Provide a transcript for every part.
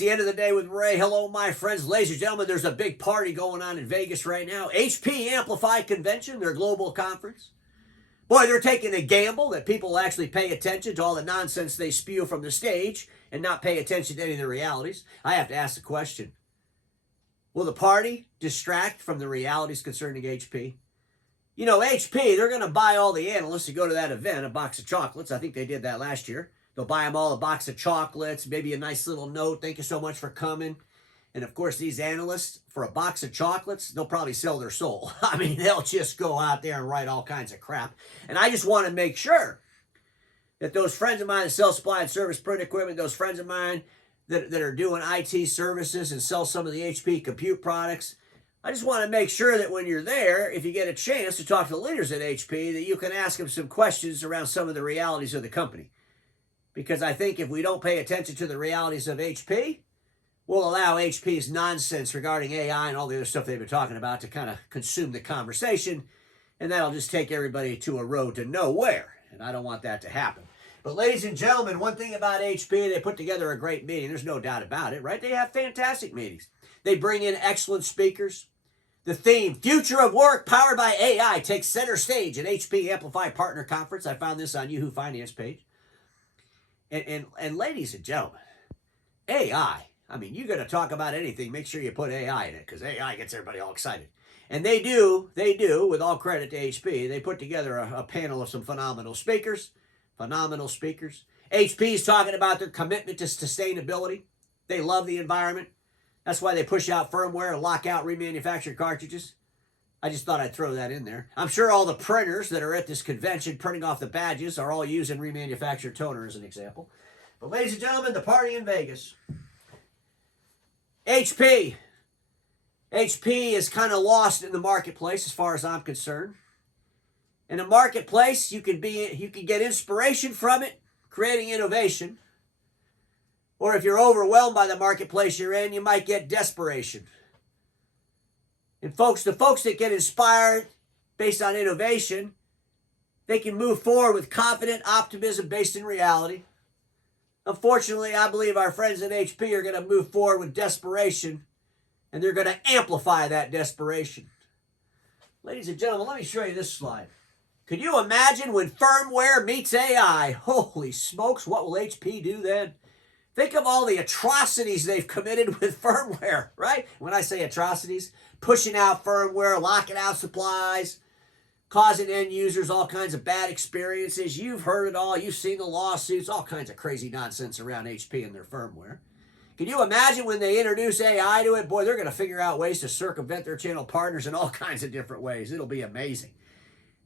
The end of the day with Ray. Hello, my friends, ladies and gentlemen. There's a big party going on in Vegas right now. HP Amplify convention, their global conference. Boy, they're taking a gamble that people will actually pay attention to all the nonsense they spew from the stage and not pay attention to any of the realities. I have to ask the question, will the party distract from the realities concerning HP? You know, HP, they're going to buy all the analysts to go to that event, a box of chocolates. I think they did that last year. They'll buy them all a box of chocolates, maybe a nice little note. Thank you so much for coming. And of course, these analysts, for a box of chocolates, they'll probably sell their soul. I mean, they'll just go out there and write all kinds of crap. And I just want to make sure that those friends of mine that sell supply and service print equipment, those friends of mine that are doing IT services and sell some of the HP compute products, I just want to make sure that when you're there, if you get a chance to talk to the leaders at HP, that you can ask them some questions around some of the realities of the company. Because I think if we don't pay attention to the realities of HP, we'll allow HP's nonsense regarding AI and all the other stuff they've been talking about to kind of consume the conversation, and that'll just take everybody to a road to nowhere, and I don't want that to happen. But ladies and gentlemen, one thing about HP, they put together a great meeting. There's no doubt about it, right? They have fantastic meetings. They bring in excellent speakers. The theme, Future of Work Powered by AI, takes center stage at HP Amplify Partner Conference. I found this on Yahoo Finance page. And ladies and gentlemen, AI, I mean, you're going to talk about anything, make sure you put AI in it, because AI gets everybody all excited. And they do, with all credit to HP, they put together a panel of some phenomenal speakers. HP's talking about their commitment to sustainability. They love the environment. That's why they push out firmware and lock out remanufactured cartridges. I just thought I'd throw that in there. I'm sure all the printers that are at this convention printing off the badges are all using remanufactured toner as an example. But ladies and gentlemen, the party in Vegas. HP is kind of lost in the marketplace as far as I'm concerned. In the marketplace, you can get inspiration from it, creating innovation. Or if you're overwhelmed by the marketplace you're in, you might get desperation. And folks, the folks that get inspired based on innovation, they can move forward with confident optimism based in reality. Unfortunately, I believe our friends at HP are going to move forward with desperation, and they're going to amplify that desperation. Ladies and gentlemen, let me show you this slide. Could you imagine when firmware meets AI? Holy smokes, what will HP do then? Think of all the atrocities they've committed with firmware, right? When I say atrocities, pushing out firmware, locking out supplies, causing end users all kinds of bad experiences. You've heard it all. You've seen the lawsuits, all kinds of crazy nonsense around HP and their firmware. Can you imagine when they introduce AI to it? Boy, they're going to figure out ways to circumvent their channel partners in all kinds of different ways. It'll be amazing.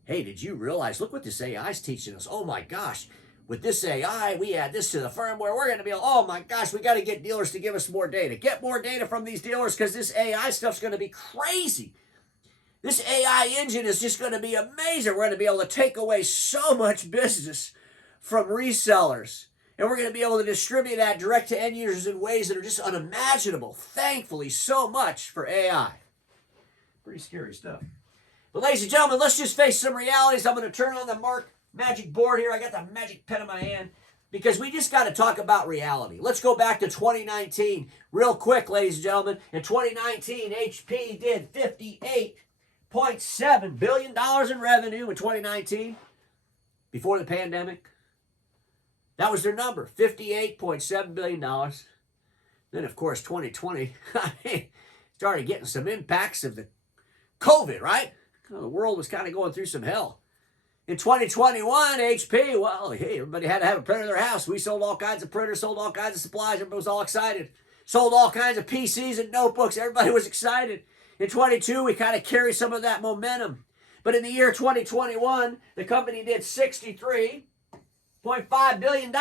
Hey, did you realize, look what this AI is teaching us. Oh my gosh. With this AI, we add this to the firmware. We're going to be, oh my gosh, we got to get dealers to give us more data. Get more data from these dealers because this AI stuff's going to be crazy. This AI engine is just going to be amazing. We're going to be able to take away so much business from resellers. And we're going to be able to distribute that direct to end users in ways that are just unimaginable. Thankfully, so much for AI. Pretty scary stuff. But ladies and gentlemen, let's just face some realities. I'm going to turn on the magic board here. I got the magic pen in my hand because we just got to talk about reality. Let's go back to 2019 real quick, ladies and gentlemen. In 2019, HP did $58.7 billion in revenue in 2019 before the pandemic. That was their number, $58.7 billion. Then, of course, 2020 started getting some impacts of the COVID, right? The world was kind of going through some hell. In 2021, HP, well, hey, everybody had to have a printer in their house. We sold all kinds of printers, sold all kinds of supplies. Everybody was all excited. Sold all kinds of PCs and notebooks. Everybody was excited. In 22, we kind of carried some of that momentum. But in the year 2021, the company did $63.5 billion.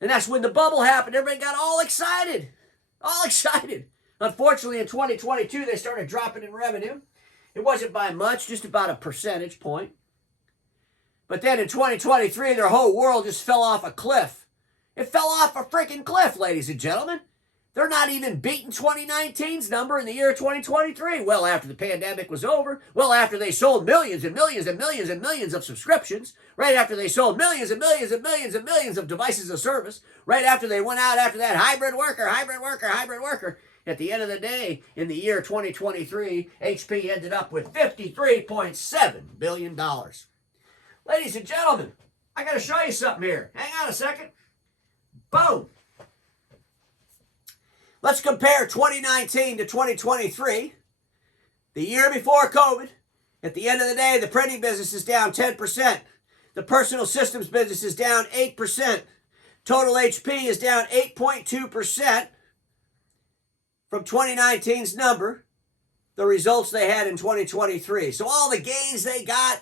And that's when the bubble happened. Everybody got all excited. All excited. Unfortunately, in 2022, they started dropping in revenue. It wasn't by much, just about a percentage point. But then in 2023, their whole world just fell off a cliff. It fell off a freaking cliff, ladies and gentlemen. They're not even beating 2019's number in the year 2023. Well, after the pandemic was over, well, after they sold millions and millions and millions and millions of subscriptions, right after they sold millions and millions and millions and millions of devices of service, right after they went out after that hybrid worker. At the end of the day, in the year 2023, HP ended up with $53.7 billion. Ladies and gentlemen, I got to show you something here. Hang on a second. Boom. Let's compare 2019 to 2023, the year before COVID. At the end of the day, the printing business is down 10%. The personal systems business is down 8%. Total HP is down 8.2% from 2019's number, the results they had in 2023. So all the gains they got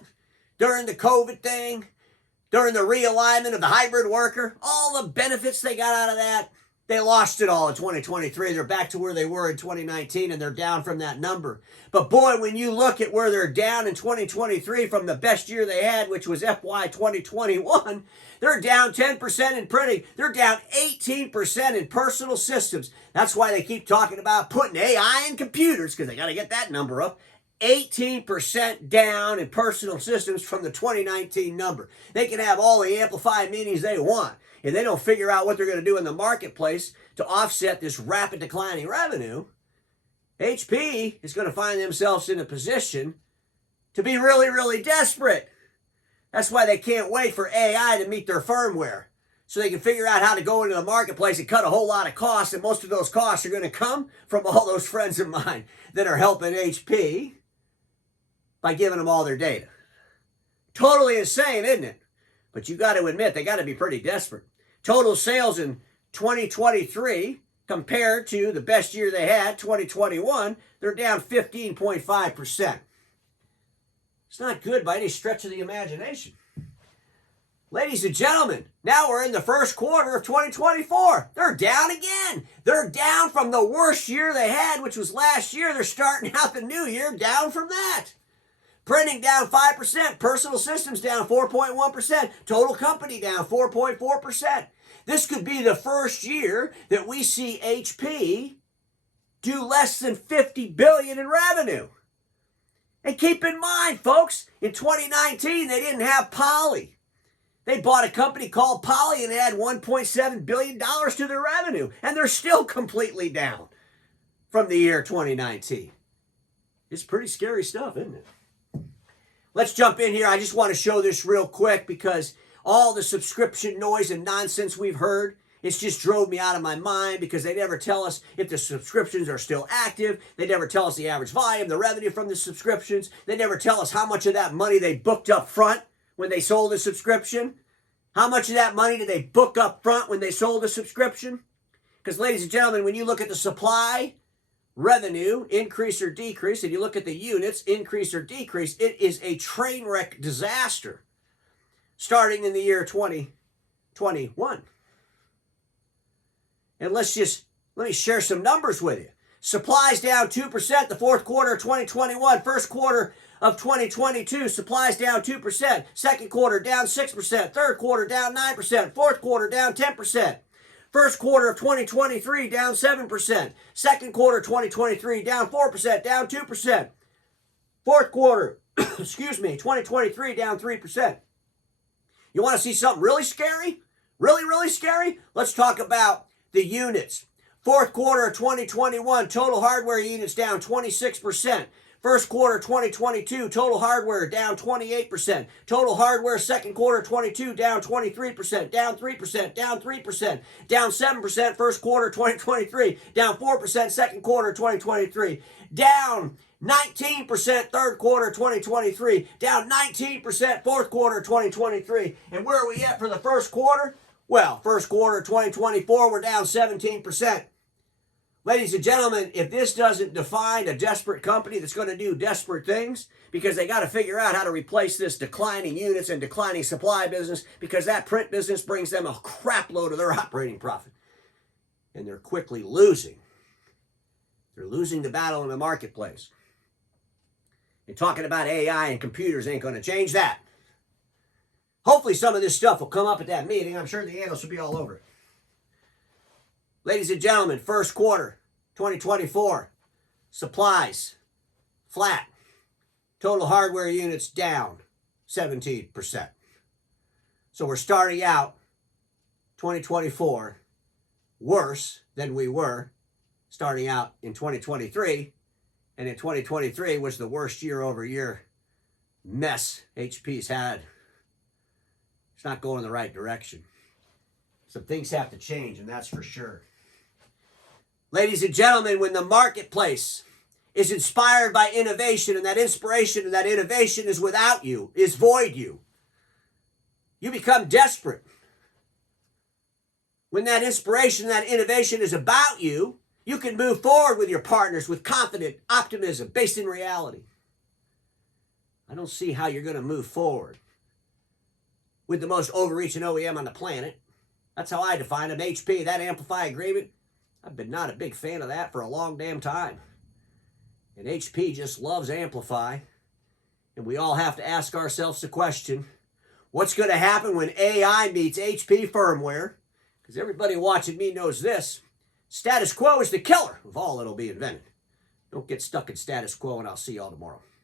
during the COVID thing, during the realignment of the hybrid worker, all the benefits they got out of that, they lost it all in 2023. They're back to where they were in 2019, and they're down from that number. But boy, when you look at where they're down in 2023 from the best year they had, which was FY 2021, they're down 10% in printing. They're down 18% in personal systems. That's why they keep talking about putting AI in computers, because they got to get that number up. 18% down in personal systems from the 2019 number. They can have all the Amplify meetings they want. If they don't figure out what they're going to do in the marketplace to offset this rapid declining revenue, HP is going to find themselves in a position to be really, really desperate. That's why they can't wait for AI to meet their firmware, so they can figure out how to go into the marketplace and cut a whole lot of costs, and most of those costs are going to come from all those friends of mine that are helping HP by giving them all their data. Totally insane, isn't it? But you got to admit, they got to be pretty desperate. Total sales in 2023 compared to the best year they had, 2021, they're down 15.5%. It's not good by any stretch of the imagination. Ladies and gentlemen, now we're in the first quarter of 2024. They're down again. They're down from the worst year they had, which was last year. They're starting out the new year down from that. Printing down 5%, personal systems down 4.1%, total company down 4.4%. This could be the first year that we see HP do less than $50 billion in revenue. And keep in mind, folks, in 2019, they didn't have Poly. They bought a company called Poly and it had $1.7 billion to their revenue. And they're still completely down from the year 2019. It's pretty scary stuff, isn't it? Let's jump in here. I just want to show this real quick because all the subscription noise and nonsense we've heard, it's just drove me out of my mind because they never tell us if the subscriptions are still active. They never tell us the average volume, the revenue from the subscriptions. They never tell us how much of that money they booked up front when they sold a subscription. How much of that money did they book up front when they sold a subscription? Because, ladies and gentlemen, when you look at the supply, revenue, increase or decrease, and you look at the units, increase or decrease, it is a train wreck disaster starting in the year 2021. And let me share some numbers with you. Supplies down 2%, the fourth quarter of 2021, first quarter of 2022, supplies down 2%, second quarter down 6%, third quarter down 9%, fourth quarter down 10%. First quarter of 2023, down 7%. Second quarter 2023, down 4%, down 2%. Fourth quarter, 2023, down 3%. You want to see something really scary? Really, really scary? Let's talk about the units. Fourth quarter of 2021, total hardware units down 26%. First quarter 2022, total hardware down 28%. Total hardware second quarter 22 down 23%, down 3%, down 3%, down 7% first quarter 2023, down 4% second quarter 2023, down 19% third quarter 2023, down 19% fourth quarter 2023. And where are we at for the first quarter? Well, first quarter 2024, we're down 17%. Ladies and gentlemen, if this doesn't define a desperate company that's going to do desperate things, because they got to figure out how to replace this declining units and declining supply business, because that print business brings them a crap load of their operating profit. And they're quickly losing. They're losing the battle in the marketplace. And talking about AI and computers ain't going to change that. Hopefully some of this stuff will come up at that meeting. I'm sure the analysts will be all over it. Ladies and gentlemen, first quarter 2024, supplies flat, total hardware units down 17%. So we're starting out 2024 worse than we were starting out in 2023, and in 2023 was the worst year-over-year mess HP's had. It's not going in the right direction. Some things have to change, and that's for sure. Ladies and gentlemen, when the marketplace is inspired by innovation, and that inspiration and that innovation is without you, is void you, you become desperate. When that inspiration, that innovation is about you, you can move forward with your partners with confident optimism based in reality. I don't see how you're going to move forward with the most overreaching OEM on the planet. That's how I define them. HP, that Amplify agreement, I've been not a big fan of that for a long damn time. And HP just loves Amplify. And we all have to ask ourselves the question, what's going to happen when AI meets HP firmware? Because everybody watching me knows this. Status quo is the killer of all that'll be invented. Don't get stuck in status quo, and I'll see y'all tomorrow.